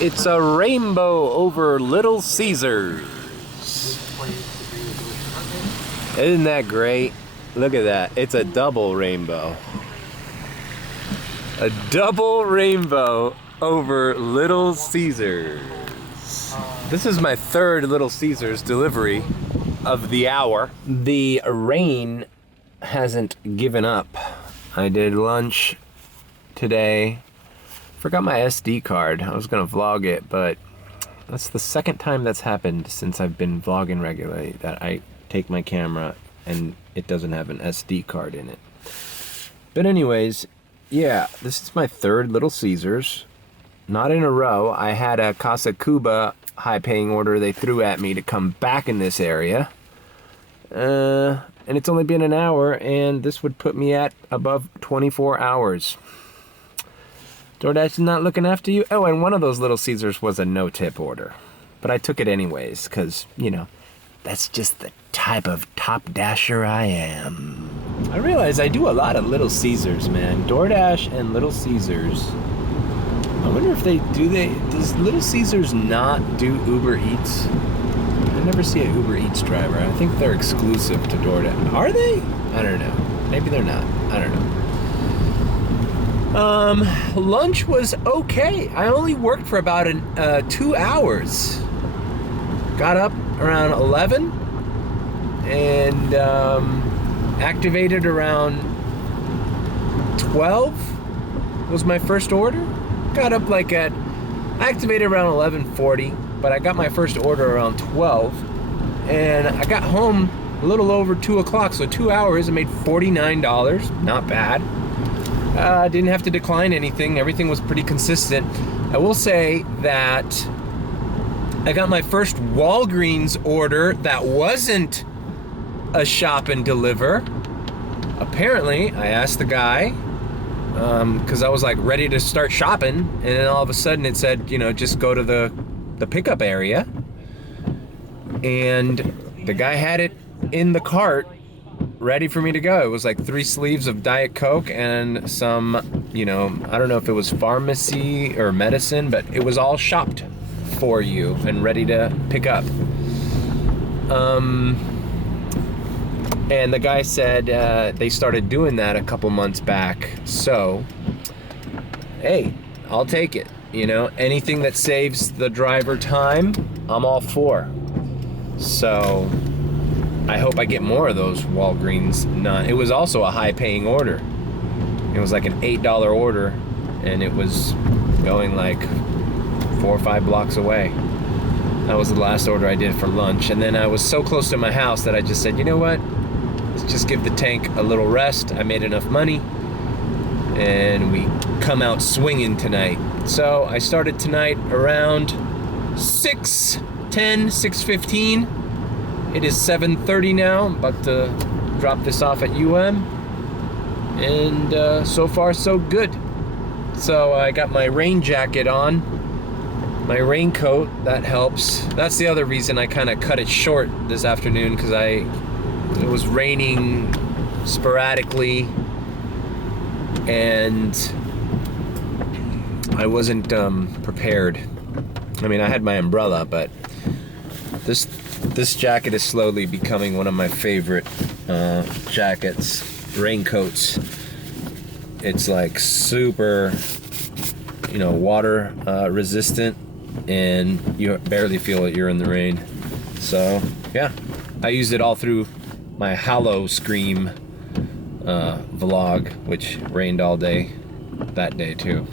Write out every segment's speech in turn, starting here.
It's a rainbow over Little Caesars. Isn't that great? Look at that. It's a double rainbow. A double rainbow over Little Caesars. This is my third Little Caesars delivery of the hour. The rain hasn't given up. I did lunch today. Forgot my SD card. I was gonna vlog it, but that's the second time that's happened since I've been vlogging regularly, that I take my camera and it doesn't have an SD card in it. But anyways, yeah, this is my third Little Caesars. Not in a row. I had a Casa Cuba high-paying order they threw at me to come back in this area. And it's only been an hour, and this would put me at above 24 hours. DoorDash is not looking after you? Oh, and one of those Little Caesars was a no-tip order. But I took it anyways, because, you know, that's just the type of top dasher I am. I realize I do a lot of Little Caesars, man. DoorDash and Little Caesars. I wonder if does Little Caesars not do Uber Eats? I never see an Uber Eats driver. I think they're exclusive to DoorDash. Are they? I don't know. Maybe they're not. I don't know. Lunch was okay. I only worked for about 2 hours. Got up around 11 and activated around 12 was my first order. Got up activated around 11:40, but I got my first order around 12, and I got home a little over 2 o'clock, so 2 hours. I made $49, not bad. I didn't have to decline anything. Everything was pretty consistent. I will say that I got my first Walgreens order that wasn't a shop and deliver. Apparently, I asked the guy, because I was like ready to start shopping, and then all of a sudden it said, you know, just go to the pickup area. And the guy had it in the cart ready for me to go. It was like 3 sleeves of Diet Coke and some, you know, I don't know if it was pharmacy or medicine, but it was all shopped for you and ready to pick up. And the guy said they started doing that a couple months back. So, hey, I'll take it. You know, anything that saves the driver time, I'm all for. So, I hope I get more of those Walgreens. It was also a high-paying order. It was like an $8 order, and it was going like 4 or 5 blocks away. That was the last order I did for lunch. And then I was so close to my house that I just said, you know what? Let's just give the tank a little rest. I made enough money, and we come out swinging tonight. So I started tonight around 6:10, 6:15. It is 7:30 now. I'm about to drop this off at UM. And so far, so good. So I got my rain jacket on. My raincoat, that helps. That's the other reason I kind of cut it short this afternoon, because it was raining sporadically and I wasn't prepared. I mean, I had my umbrella, but this jacket is slowly becoming one of my favorite jackets, raincoats. It's like super, you know, water resistant, and you barely feel it. You're in the rain. So yeah, I used it all through my Hollow Scream vlog, which rained all day that day too.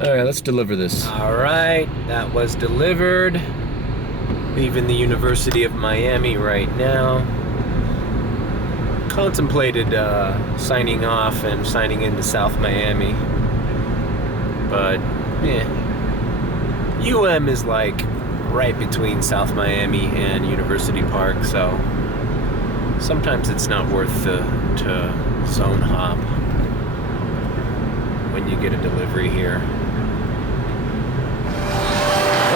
All right, let's deliver this. All right, that was delivered. Leaving the University of Miami right now. Contemplated signing off and signing into South Miami, but yeah, UM is like right between South Miami and University Park, so sometimes it's not worth to zone hop when you get a delivery here.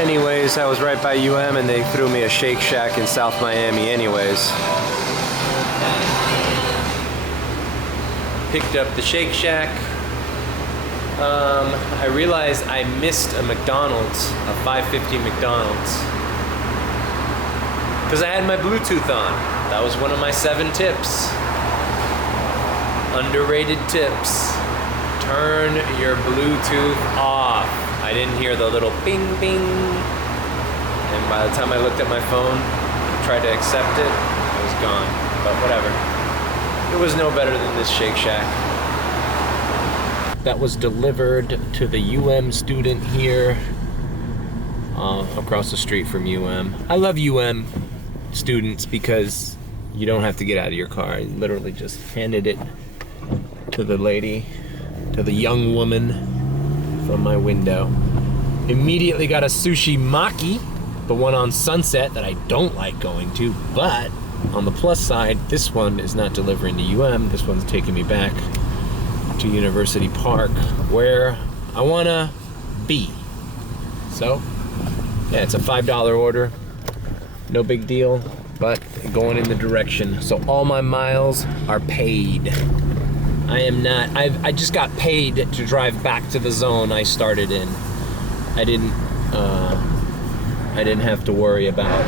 Anyways, I was right by UM and they threw me a Shake Shack in South Miami anyways. Picked up the Shake Shack. I realized I missed a McDonald's, a 5:50 McDonald's, because I had my Bluetooth on. That was one of my 7 tips. Underrated tips. Turn your Bluetooth off. I didn't hear the little bing bing. And by the time I looked at my phone, tried to accept it, it was gone. But whatever. It was no better than this Shake Shack. That was delivered to the UM student here, across the street from UM. I love UM students because you don't have to get out of your car. I literally just handed it to the lady, to the young woman from my window. Immediately got a Sushi Maki, the one on Sunset that I don't like going to, but on the plus side, this one is not delivering to UM. This one's taking me back to University Park, where I wanna be. So, yeah, it's a $5 order. No big deal, but going in the direction. So all my miles are paid. I just got paid to drive back to the zone I started in. I didn't have to worry about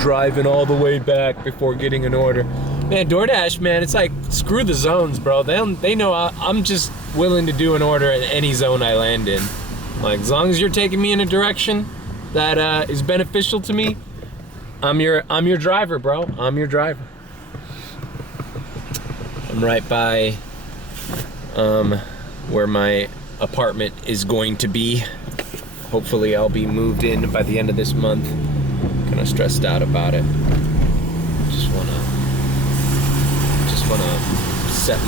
driving all the way back before getting an order. Man, DoorDash, man, it's like, screw the zones, bro. They know I'm just willing to do an order in any zone I land in. Like, as long as you're taking me in a direction that is beneficial to me, I'm your driver, bro. I'm your driver. I'm right by where my apartment is going to be. Hopefully I'll be moved in by the end of this month. Kind of stressed out about it. Just wanna set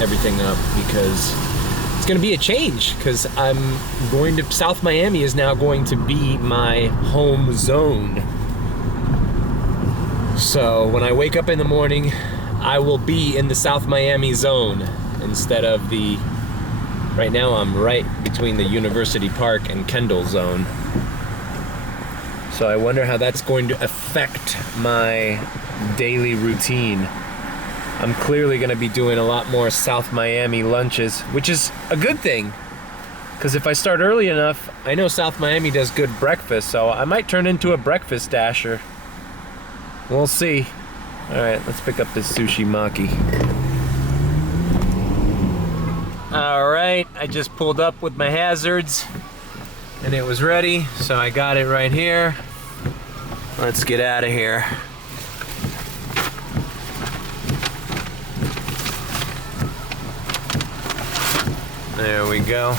everything up because it's gonna be a change, because I'm going to, South Miami is now going to be my home zone. So when I wake up in the morning, I will be in the South Miami zone instead of right now I'm right between the University Park and Kendall zone. So I wonder how that's going to affect my daily routine. I'm clearly gonna be doing a lot more South Miami lunches, which is a good thing. Because if I start early enough, I know South Miami does good breakfast, so I might turn into a breakfast dasher. We'll see. All right, let's pick up this Sushi Maki. All right, I just pulled up with my hazards and it was ready, so I got it right here. Let's get out of here. There we go.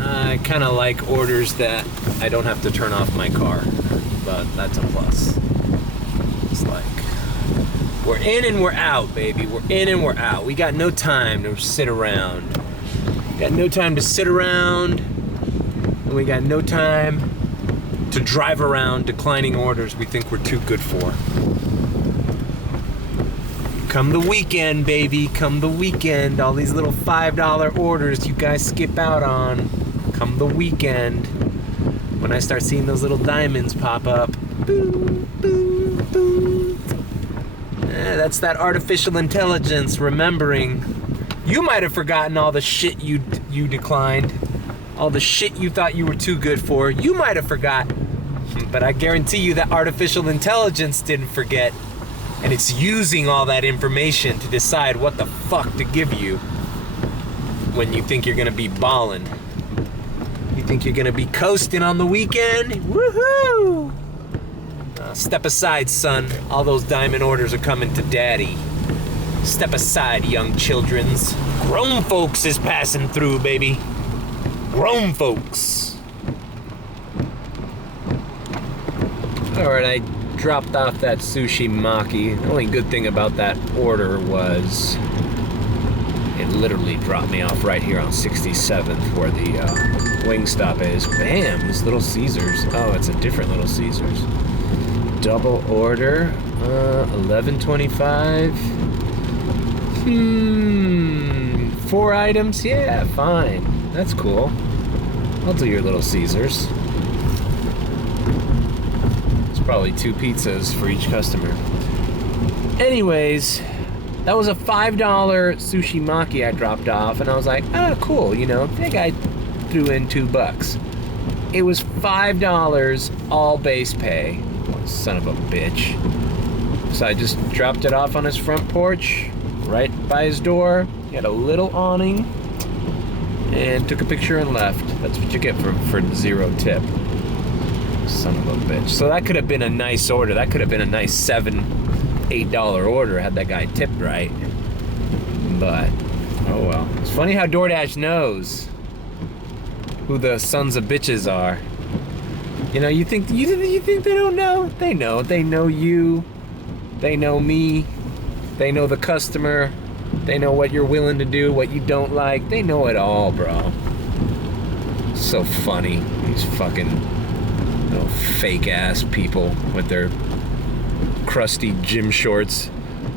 I kind of like orders that I don't have to turn off my car, but that's a plus. It's like, we're in and we're out, baby. We're in and we're out. We got no time to sit around. We got no time to sit around, and we got no time to drive around declining orders we think we're too good for. Come the weekend, baby. Come the weekend. All these little $5 orders you guys skip out on. Come the weekend. When I start seeing those little diamonds pop up. Boom, boom, boom. That's that artificial intelligence remembering. You might have forgotten all the shit you declined. All the shit you thought you were too good for. You might have forgot. But I guarantee you that artificial intelligence didn't forget. And it's using all that information to decide what the fuck to give you when you think you're gonna be ballin'. You think you're gonna be coasting on the weekend? Woohoo! Step aside, son. All those diamond orders are coming to daddy. Step aside, young childrens. Grown folks is passing through, baby. Grown folks. Alright, I dropped off that Sushi Maki. The only good thing about that order was it literally dropped me off right here on 67th where the Wingstop is. Bam, this Little Caesars. Oh, it's a different Little Caesars. Double order, $11.25. 4 items? Yeah, fine. That's cool. I'll do your Little Caesars. It's probably 2 pizzas for each customer. Anyways, That was a $5 sushi Maki I dropped off, and I was like, oh, cool, you know, I think I threw in $2. It was $5 all base pay. Son of a bitch. So I just dropped it off on his front porch, right by his door. He had a little awning, and took a picture and left. That's what you get for 0 tip. Son of a bitch. So that could have been a nice order. That could have been a nice $7, $8 order had that guy tipped right. But, oh well. It's funny how DoorDash knows who the sons of bitches are. You know, you think they don't know? They know. They know you. They know me. They know the customer. They know what you're willing to do, what you don't like. They know it all, bro. So funny. These fucking little fake ass people with their crusty gym shorts,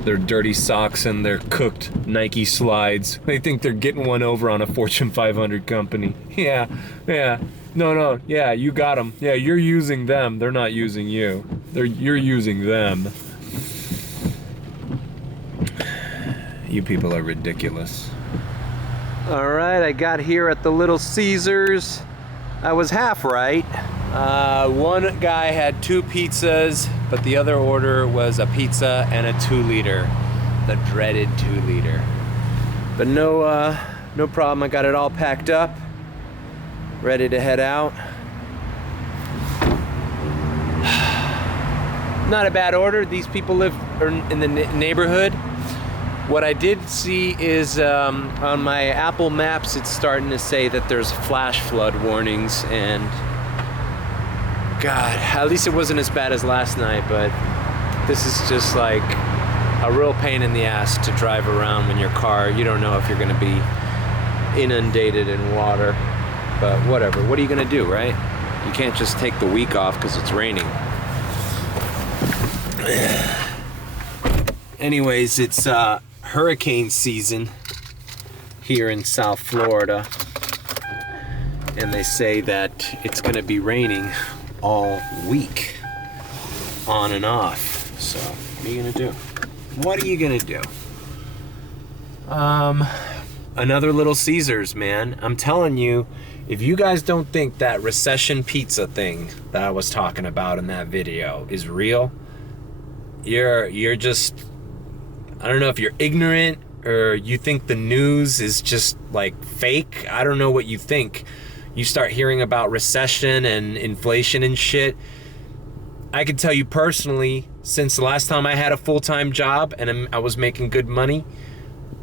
their dirty socks, and their cooked Nike slides. They think they're getting one over on a Fortune 500 company. Yeah. No, yeah, you got them. Yeah, you're using them. They're not using you. You're using them. You people are ridiculous. All right, I got here at the Little Caesars. I was half right. One guy had 2 pizzas, but the other order was a pizza and a 2-liter. The dreaded 2-liter. But no problem. I got it all packed up, ready to head out. Not a bad order. These people live in the neighborhood. What I did see is on my Apple Maps, it's starting to say that there's flash flood warnings, and God, at least it wasn't as bad as last night, but this is just like a real pain in the ass to drive around when your car, you don't know if you're gonna be inundated in water, but whatever. What are you gonna do, right? You can't just take the week off because it's raining. Anyways, it's hurricane season here in South Florida, and they say that it's gonna be raining all week, on and off. So what are you gonna do? What are you gonna do? Another Little Caesars, man. I'm telling you, if you guys don't think that Recession pizza thing that I was talking about in that video is real, you're just, I don't know if you're ignorant or you think the news is just like fake. I don't know what you think. You start hearing about recession and inflation and shit. I can tell you personally, since the last time I had a full-time job and I was making good money,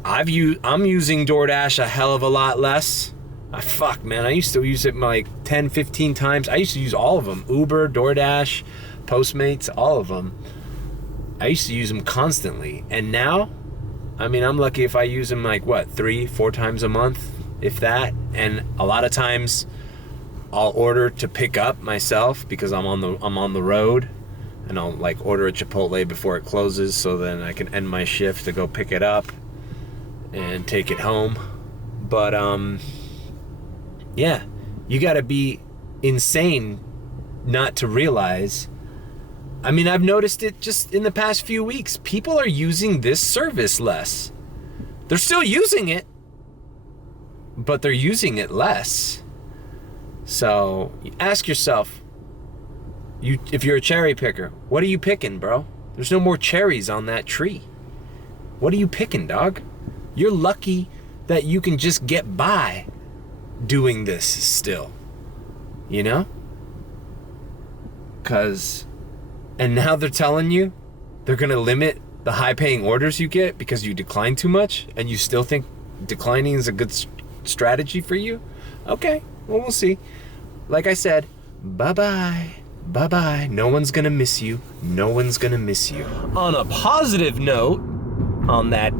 I'm using DoorDash a hell of a lot less. Fuck, man, I used to use it like 10, 15 times. I used to use all of them. Uber, DoorDash, Postmates, all of them. I used to use them constantly. And now, I mean, I'm lucky if I use them like, what, 3-4 times a month, if that. And a lot of times I'll order to pick up myself because I'm on the road, and I'll like order a Chipotle before it closes so then I can end my shift to go pick it up and take it home. But yeah, you gotta be insane not to realize. I mean, I've noticed it just in the past few weeks. People are using this service less. They're still using it, but they're using it less. So ask yourself, if you're a cherry picker, what are you picking, bro? There's no more cherries on that tree. What are you picking, dog? You're lucky that you can just get by doing this still, you know? And now they're telling you they're gonna limit the high-paying orders you get because you decline too much, and you still think declining is a good strategy for you? Okay, well, we'll see. Like I said, bye-bye. Bye-bye. No one's gonna miss you. No one's gonna miss you. On a positive note, on that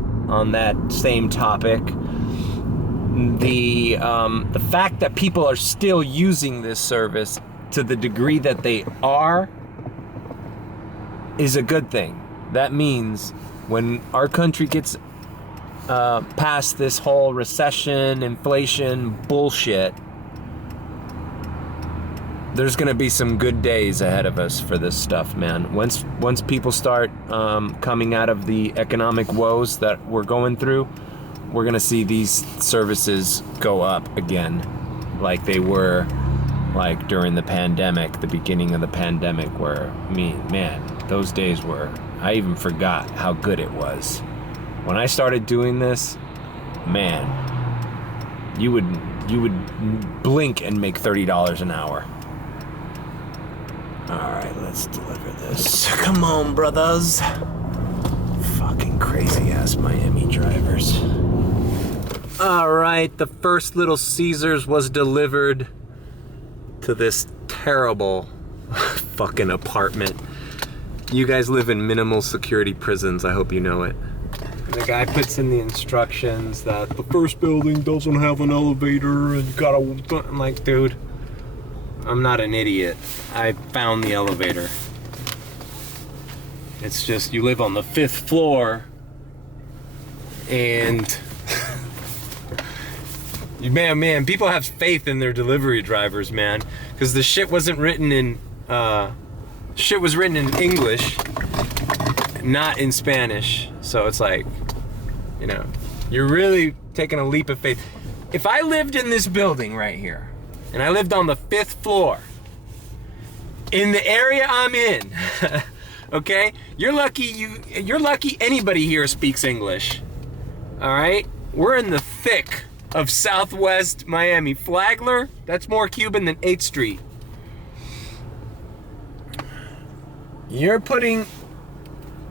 same topic, the fact that people are still using this service to the degree that they are is a good thing. That means when our country gets past this whole recession, inflation bullshit, there's gonna be some good days ahead of us for this stuff, man. Once people start coming out of the economic woes that we're going through, we're gonna see these services go up again, like they were like during the pandemic, the beginning of the pandemic, where man, those days were, I even forgot how good it was. When I started doing this, man, you would blink and make $30 an hour. All right, let's deliver this. Come on, brothers. Fucking crazy ass Miami drivers. All right, the first Little Caesars was delivered to this terrible fucking apartment. You guys live in minimal security prisons, I hope you know it. The guy puts in the instructions that the first building doesn't have an elevator and you gotta, I'm like, dude, I'm not an idiot. I found the elevator. It's just, you live on the 5th floor and man, people have faith in their delivery drivers, man, because the shit wasn't written in, shit was written in English, not in Spanish. So it's like, you know, you're really taking a leap of faith. If I lived in this building right here, and I lived on the 5th floor, in the area I'm in, okay, you're lucky anybody here speaks English. All right, we're in the thick of Southwest Miami. Flagler, that's more Cuban than 8th Street. You're putting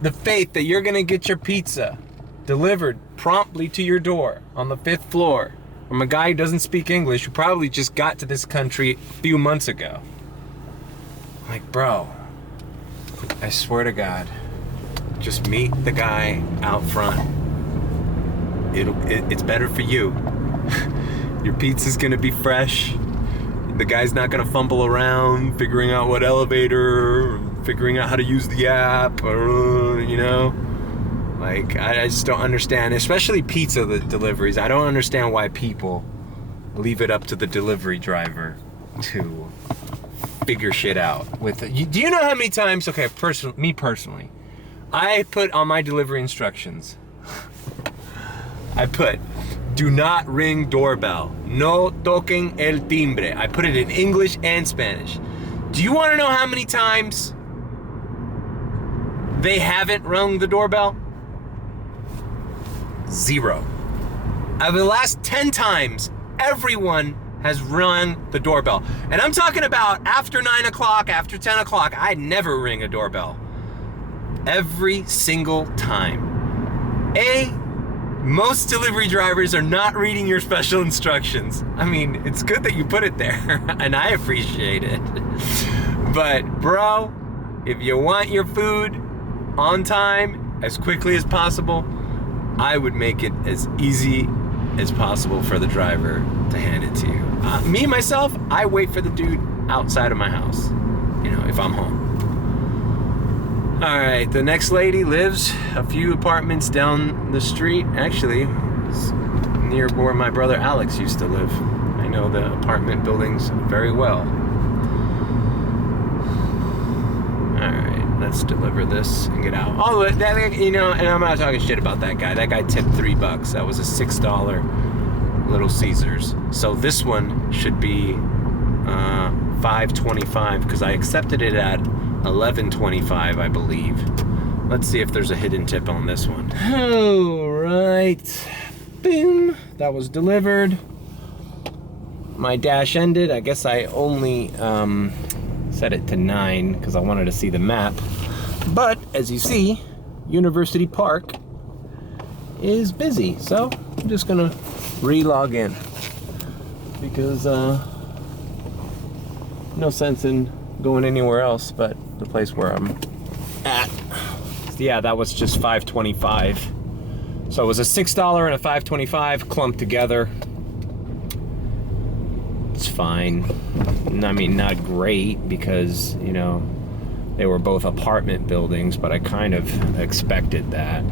the faith that you're gonna get your pizza delivered promptly to your door on the 5th floor from a guy who doesn't speak English, who probably just got to this country a few months ago. Like, bro, I swear to God, just meet the guy out front. It's better for you. Your pizza's gonna be fresh. The guy's not gonna fumble around figuring out what elevator, figuring out how to use the app, or, you know? Like, I just don't understand, especially pizza deliveries. I don't understand why people leave it up to the delivery driver to figure shit out. Do you know how many times, okay, me personally, I put on my delivery instructions, I put, do not ring doorbell. No toquen el timbre. I put it in English and Spanish. Do you want to know how many times they haven't rung the doorbell? 0. Out of the last 10 times, everyone has rung the doorbell. And I'm talking about after 9 o'clock, after 10 o'clock, I never ring a doorbell. Every single time. Most delivery drivers are not reading your special instructions. I mean, it's good that you put it there, and I appreciate it. But bro, if you want your food on time, as quickly as possible, I would make it as easy as possible for the driver to hand it to you. Me, myself, I wait for the dude outside of my house, you know, if I'm home. All right, the next lady lives a few apartments down the street. Actually, it's near where my brother Alex used to live. I know the apartment buildings very well. All right, let's deliver this and get out. Oh, that, you know, and I'm not talking shit about that guy. That guy tipped $3. That was a $6 Little Caesars. So this one should be $5.25 because I accepted it at $11.25, I believe. Let's see if there's a hidden tip on this one. All right, boom, that was delivered. My dash ended. I guess I only set it to 9 because I wanted to see the map. But as you see, University Park is busy, so I'm just gonna re-log in because no sense in going anywhere else but the place where I'm at. Yeah, that was just $5.25. So it was a $6 and a $5.25 clumped together. It's fine. I mean, not great because, you know, they were both apartment buildings, but I kind of expected that.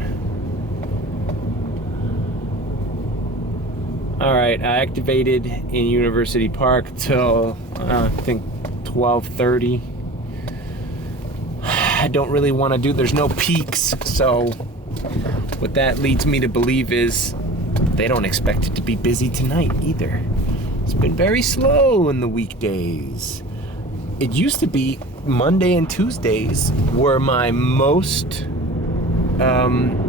All right, I activated in University Park till I think 12:30. I don't really want to do, there's no peaks, so what that leads me to believe is they don't expect it to be busy tonight either. It's been very slow in the weekdays. It used to be Monday and Tuesdays were my most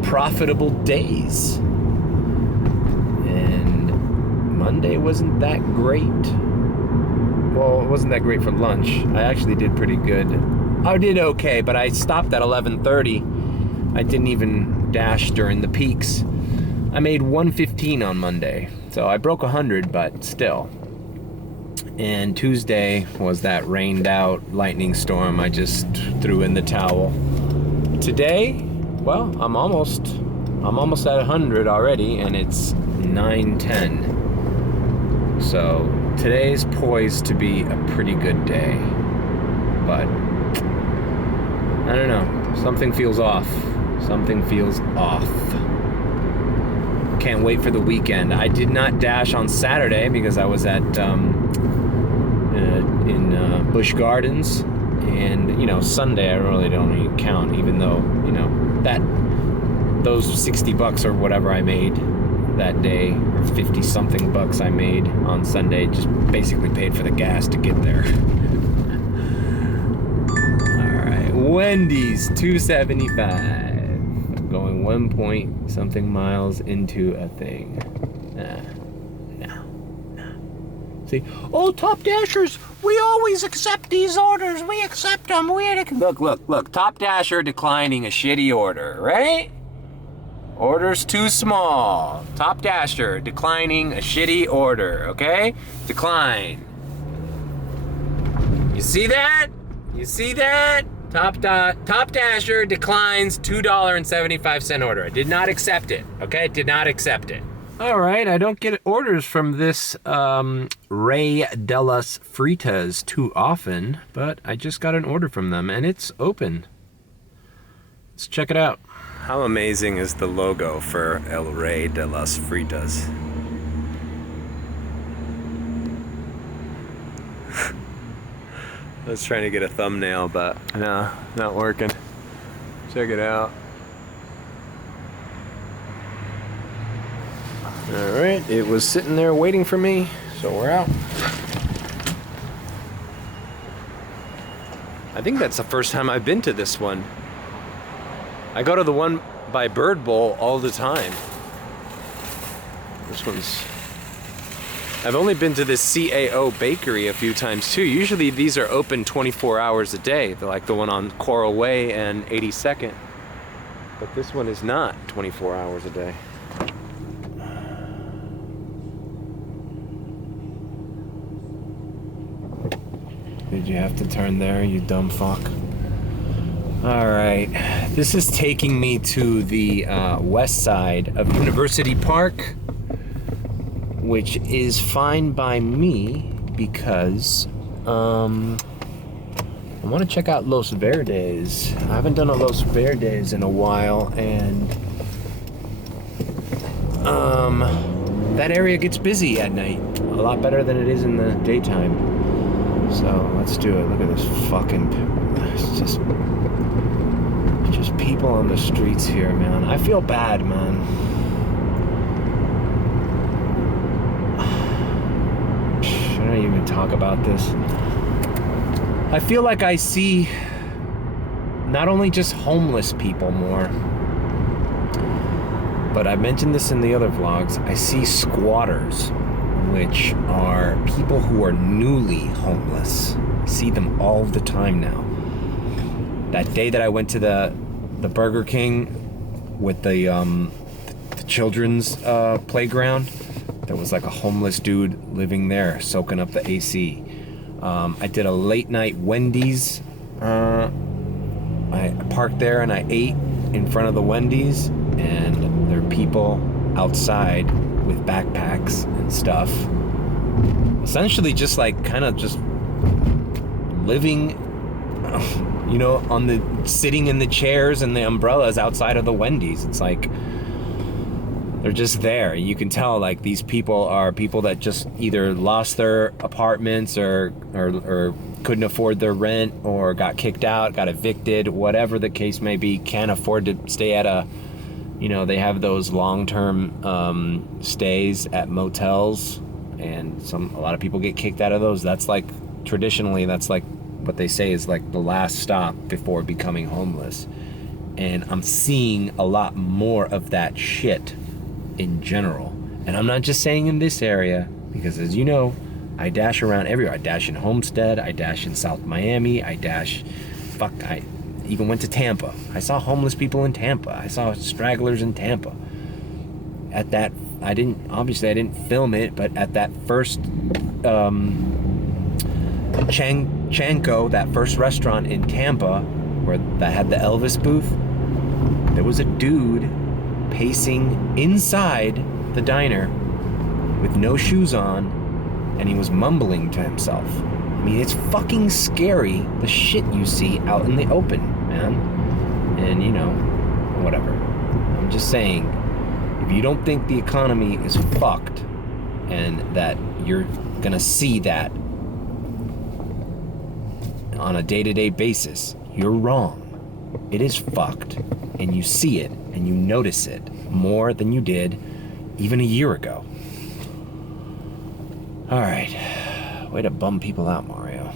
profitable days. And Monday wasn't that great. Well, it wasn't that great for lunch. I actually did pretty good. I did okay, but I stopped at 11:30. I didn't even dash during the peaks. I made 115 on Monday, so I broke 100, but still. And Tuesday was that rained out lightning storm. I just threw in the towel. Today, well, I'm almost at 100 already, and it's 9:10. So today's poised to be a pretty good day, but I don't know. Something feels off. Something feels off. Can't wait for the weekend. I did not dash on Saturday because I was at in Busch Gardens, and Sunday I really don't even count, even though that those $60 or whatever I made that day, or 50 something bucks I made on Sunday, just basically paid for the gas to get there. Alright, Wendy's 275. I'm going 1 point something miles into a thing. No. See, oh, Top Dashers, we always accept these orders. We accept them. Look. Top Dasher declining a shitty order, right? Order's too small. Top Dasher declining a shitty order, okay? Decline. You see that? Top Dasher declines $2.75 order. I did not accept it, okay? Did not accept it. All right, I don't get orders from this Ray Delas Fritas too often, but I just got an order from them, and it's open. Let's check it out. How amazing is the logo for El Rey de las Fritas? I was trying to get a thumbnail, but no, not working. Check it out. Alright, it was sitting there waiting for me, so we're out. I think that's the first time I've been to this one. I go to the one by Bird Bowl all the time. This one's... I've only been to this CAO bakery a few times too. Usually these are open 24 hours a day. They're like the one on Coral Way and 82nd. But this one is not 24 hours a day. Did you have to turn there, you dumb fuck? Alright, this is taking me to the west side of University Park, which is fine by me because I want to check out Los Verdes. I haven't done a Los Verdes in a while, and that area gets busy at night, a lot better than it is in the daytime. So let's do it. Look at this fucking... It's just people on the streets here, man. I feel bad, man. Should I even talk about this? I feel like I see not only just homeless people more, but I mentioned this in the other vlogs. I see squatters, which are people who are newly homeless. I see them all the time now. That day that I went to the Burger King with the children's playground, there was like a homeless dude living there, soaking up the AC. I did a late night Wendy's. I parked there and I ate in front of the Wendy's, and there are people outside with backpacks and stuff, essentially just like kind of just living, sitting in the chairs and the umbrellas outside of the Wendy's. It's like, They're just there. You can tell like these people are people that just either lost their apartments or couldn't afford their rent or got kicked out, got evicted, whatever the case may be, can't afford to stay at a, you know, they have those long-term stays at motels, and a lot of people get kicked out of those. That's like, traditionally, that's like what they say is like the last stop before becoming homeless. And I'm seeing a lot more of that shit in general. And I'm not just saying in this area, because as you know, I dash around everywhere. I dash in Homestead, I dash in South Miami, I even went to Tampa. I saw homeless people in Tampa. I saw stragglers in Tampa. At that, I didn't film it, but at that first Chanko, that first restaurant in Tampa, where that had the Elvis booth, there was a dude pacing inside the diner with no shoes on, and he was mumbling to himself. I mean, it's fucking scary, the shit you see out in the open, man. And you know, whatever. I'm just saying, if you don't think the economy is fucked and that you're gonna see that on a day-to-day basis, you're wrong. It is fucked, and you see it, and you notice it more than you did even a year ago. All right, way to bum people out, Mario.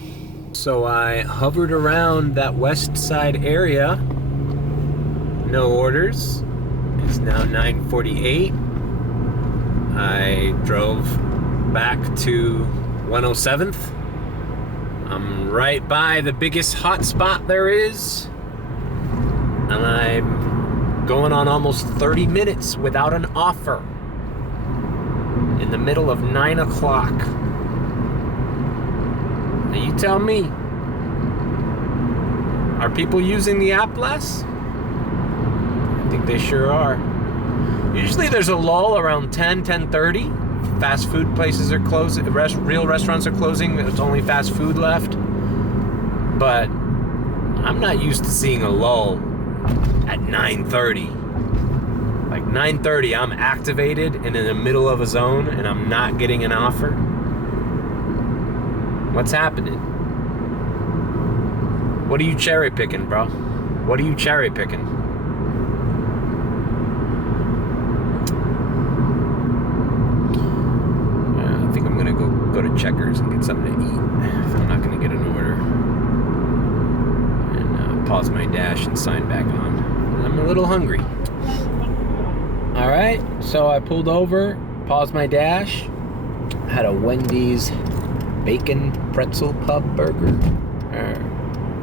So I hovered around that west side area. No orders. It's now 9:48. I drove back to 107th. I'm right by the biggest hotspot there is. And I'm going on almost 30 minutes without an offer. In the middle of 9 o'clock. Now you tell me, are people using the app less? I think they sure are. Usually there's a lull around 10:30. Fast food places are closing, real restaurants are closing, there's only fast food left. But I'm not used to seeing a lull at 9:30. Like 9:30, I'm activated and in the middle of a zone and I'm not getting an offer. What's happening? What are you cherry picking, bro? What are you cherry picking? I think I'm gonna go to Checkers and get something to eat if I'm not gonna get an order. And pause my dash and sign back on. I'm a little hungry. All right, so I pulled over, paused my dash, had a Wendy's bacon pretzel pub burger.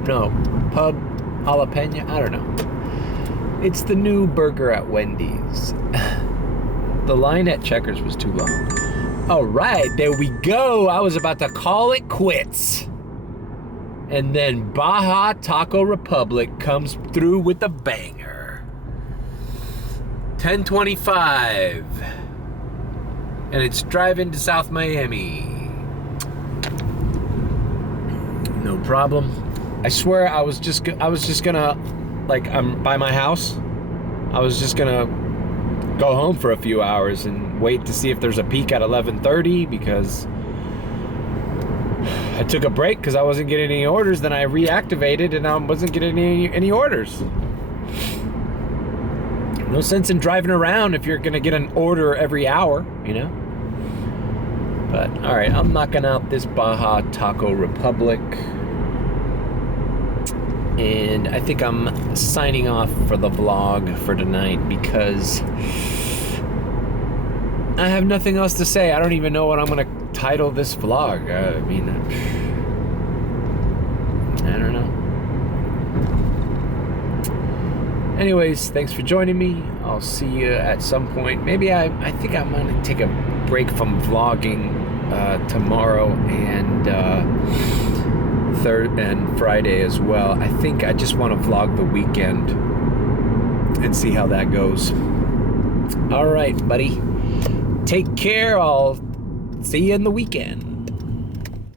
No, pub jalapeno, I don't know. It's the new burger at Wendy's. The line at Checkers was too long. All right, there we go. I was about to call it quits. And then Baja Taco Republic comes through with a banger. 10:25. And it's driving to South Miami. No problem. I swear I was just gonna, like, I'm by my house. I was just gonna go home for a few hours and wait to see if there's a peak at 11:30 because I took a break because I wasn't getting any orders. Then I reactivated and I wasn't getting any orders. No sense in driving around if you're gonna get an order every hour, you know? But all right, I'm knocking out this Baja Taco Republic. And I think I'm signing off for the vlog for tonight because I have nothing else to say. I don't even know what I'm gonna title this vlog. I mean, I don't know. Anyways, thanks for joining me. I'll see you at some point. Maybe I think I'm gonna take a break from vlogging tomorrow and Thursday and Friday as well. I think I just want to vlog the weekend and see how that goes. All right, buddy. Take care. I'll see you in the weekend.